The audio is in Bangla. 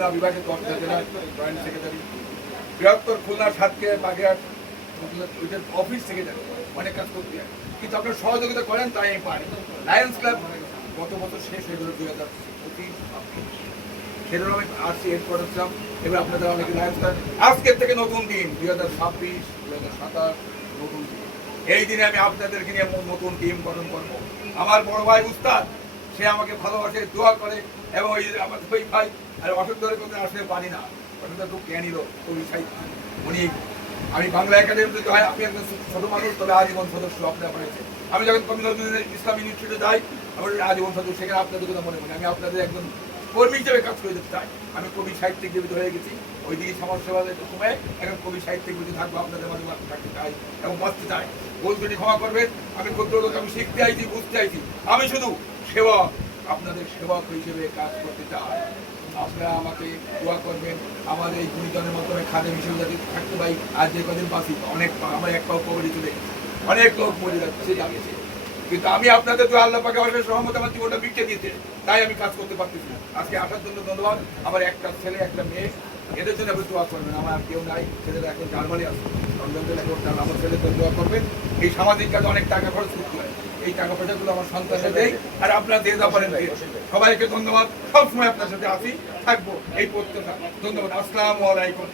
খুলনা বিভাগের 10টা জেলার জয়েন্ট সেক্রেটারি, বৃহত্তর খুলনা সাতক্ষীরা বাগেরহাট ওইটার অফিস সেক্রেটারি, অনেক কাজ করতে হয়, কিন্তু আপনারা সহযোগিতা করেন তাই আমি পারি। লায়ন্স ক্লাব গত বছর শেষ হয়ে গেল 2025, সেটাও আমি আসছি হেডকোয়ার্টার ছিলাম। এবার আপনাদের অনেকে লায়ন্স ক্লাব আজকের থেকে নতুন দিন 2026 2027 নতুন দিন। এই দিনে আমি আপনাদেরকে নিয়ে নতুন টিম গঠন করবো। আমার বড় ভাই উস্তাদ, সে আমাকে ভালোবাসে, দোয়া করে, এবং ওই আমার দুই ভাই আর অশোক দলের কথা আসলে পারি না, অশোক খুব জ্ঞানী লোক, কবি সাহিত্য। উনি আমি বাংলা একাডেমিতে হয়, আমি একজন ছোট মানুষ, তবে আজীবন সদস্য আপনার হয়েছে। আমি যখন কবি নজরুল ইসলাম ইনস্টিটিউটে যাই, আমার আজীবন সদস্য, সেখানে আপনাদের কথা মনে মনে আমি আপনাদের একজন কর্মী হিসেবে কাজ করে যেতে চাই। আমি কবি সাহিত্যিক জীবিত হয়ে গেছি, ওইদিকে সমাজসেবা সময়ে এখন কবি সাহিত্যিক জীবিত থাকবো, আপনাদের মাঝে মাঝে থাকতে চাই এবং বাঁচতে চাই। ভুল যদি ক্ষমা করবেন, আমি ক্ষুদ্র লোক, আমি শিখতে আইছি, বুঝতে আইছি, আমি শুধু সেবক, আপনাদের সেবক হিসেবে কাজ করতে চাই। আপনারা আমাকে দোয়া করবেন, আমার এই গুণীজনের মাধ্যমে খাদ্য হিসেবে যাতে থাকতে পাই। আর যে কদিন বাঁচি, অনেক আমার এক পাও কবরে চলে গেছে, অনেক লোক মরে যাচ্ছে জানিয়েছে, কিন্তু আমি আপনাদের তো আল্লাহ পাকে অশেষ রহমত আমার জীবনটা বিকে দিয়েছে, তাই আমি কাজ করতে পারতেছি না। আজকে আসার জন্য ধন্যবাদ। আমার একটা ছেলে একটা মেয়ে, এদের জন্য আপনি দোয়া করবেন। আমার আর কেউ নাই, ছেলেরা এখন জার্মানি আছে, লন্ডন জেলা করতাম, আমার ছেলেদের দোয়া করবেন। এই সামাজিক কাজে অনেক টাকা খরচ করতে হয়, এই টাকা পয়সাগুলো আমার সন্তানের দেয়, আর আপনারা দিয়ে দেওয়া পারেন। সবাইকে ধন্যবাদ, সবসময় আপনার সাথে আসি, থাকবো, এই প্রত্যেকটা ধন্যবাদ। আসসালামু আলাইকুম।